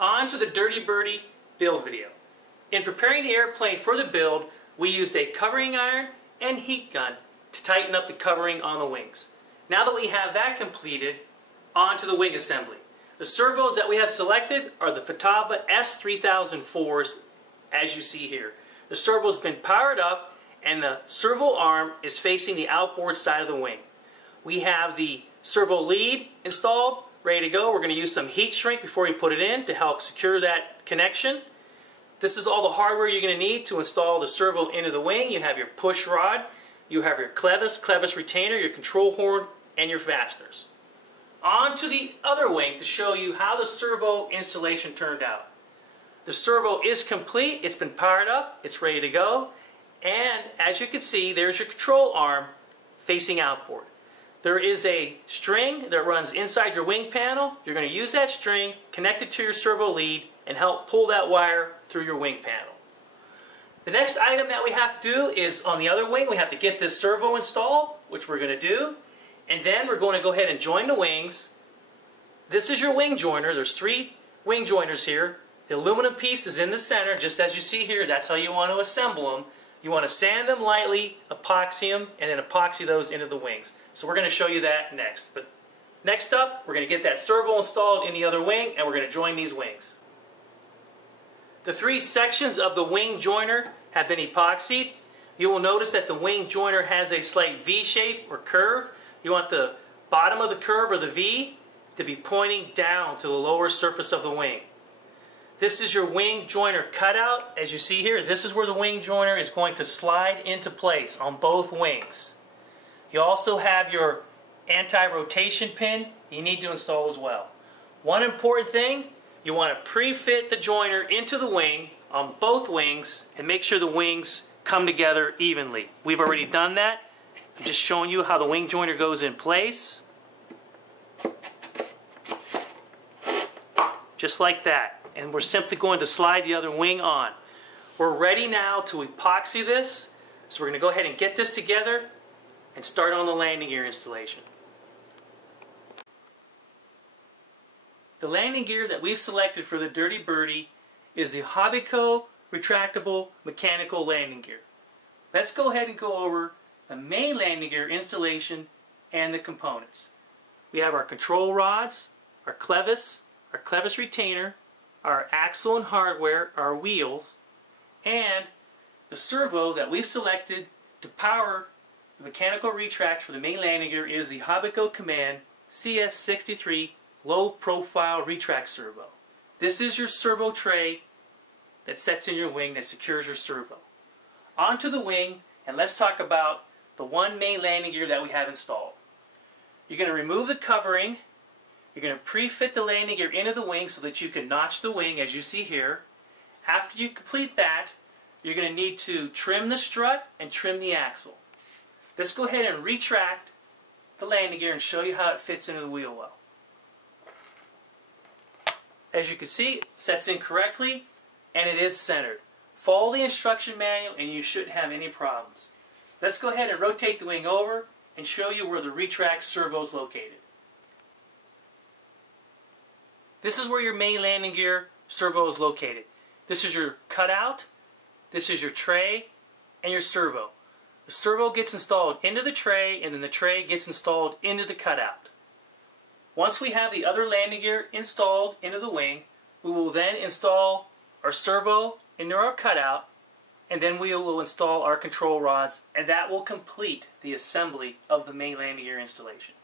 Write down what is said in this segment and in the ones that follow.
On to the Dirty Birdie build video. In preparing the airplane for the build, we used a covering iron and heat gun to tighten up the covering on the wings. Now that we have that completed, on to the wing assembly. The servos that we have selected are the Futaba S3004s, as you see here. The servo's been powered up and the servo arm is facing the outboard side of the wing. We have the servo lead installed, ready to go. We're going to use some heat shrink before we put it in to help secure that connection. This is all the hardware you're going to need to install the servo into the wing. You have your push rod, you have your clevis retainer, your control horn, and your fasteners. On to the other wing to show you how the servo installation turned out. The servo is complete, it's been powered up, it's ready to go, and as you can see, there's your control arm facing outboard. There is a string that runs inside your wing panel. You're going to use that string, connect it to your servo lead, and help pull that wire through your wing panel. The next item that we have to do is on the other wing. We have to get this servo installed, which we're going to do. And then we're going to go ahead and join the wings. This is your wing joiner. There's 3 wing joiners here. The aluminum piece is in the center, just as you see here. That's how you want to assemble them. You want to sand them lightly, epoxy them, and then epoxy those into the wings. So we're going to show you that next. But next up, we're going to get that servo installed in the other wing, and we're going to join these wings. The 3 sections of the wing joiner have been epoxied. You will notice that the wing joiner has a slight V shape or curve. You want the bottom of the curve or the V to be pointing down to the lower surface of the wing. This is your wing joiner cutout. As you see here, this is where the wing joiner is going to slide into place on both wings. You also have your anti-rotation pin you need to install as well. One important thing, you want to pre-fit the joiner into the wing on both wings and make sure the wings come together evenly. We've already done that. I'm just showing you how the wing joiner goes in place. Just like that. And we're simply going to slide the other wing on. We're ready now to epoxy this. So we're going to go ahead and get this together and start on the landing gear installation. The landing gear that we've selected for the Dirty Birdie is the Hobbico retractable mechanical landing gear. Let's go ahead and go over the main landing gear installation and the components. We have our control rods, our clevis retainer, our axle and hardware, our wheels, and the servo that we've selected to power the mechanical retract for the main landing gear is the Hobbico Command CS63 low profile retract servo. This is your servo tray that sets in your wing that secures your servo. Onto the wing, and let's talk about the one main landing gear that we have installed. You're going to remove the covering. You're going to pre-fit the landing gear into the wing so that you can notch the wing as you see here. After you complete that, you're going to need to trim the strut and trim the axle. Let's go ahead and retract the landing gear and show you how it fits into the wheel well. As you can see, it sets in correctly and it is centered. Follow the instruction manual and you shouldn't have any problems. Let's go ahead and rotate the wing over and show you where the retract servo is located. This is where your main landing gear servo is located. This is your cutout, this is your tray, and your servo. The servo gets installed into the tray, and then the tray gets installed into the cutout. Once we have the other landing gear installed into the wing, we will then install our servo into our cutout, and then we will install our control rods, and that will complete the assembly of the main landing gear installation.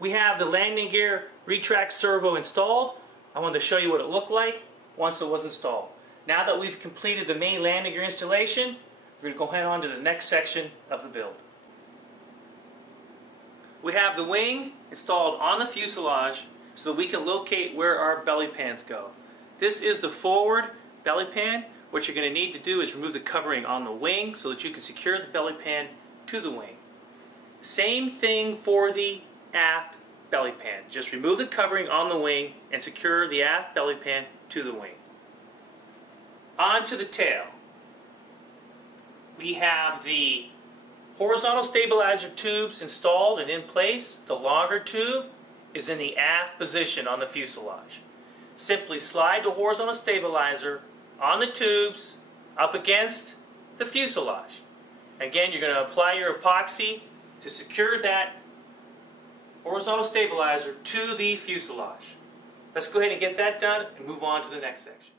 We have the landing gear retract servo installed. I wanted to show you what it looked like once it was installed. Now that we've completed the main landing gear installation, we're going to go ahead on to the next section of the build. We have the wing installed on the fuselage so that we can locate where our belly pans go. This is the forward belly pan. What you're going to need to do is remove the covering on the wing so that you can secure the belly pan to the wing. Same thing for the aft belly pan. Just remove the covering on the wing and secure the aft belly pan to the wing. On to the tail. We have the horizontal stabilizer tubes installed and in place. The longer tube is in the aft position on the fuselage. simply slide the horizontal stabilizer on the tubes up against the fuselage. Again, you're going to apply your epoxy to secure that horizontal stabilizer to the fuselage. Let's go ahead and get that done and move on to the next section.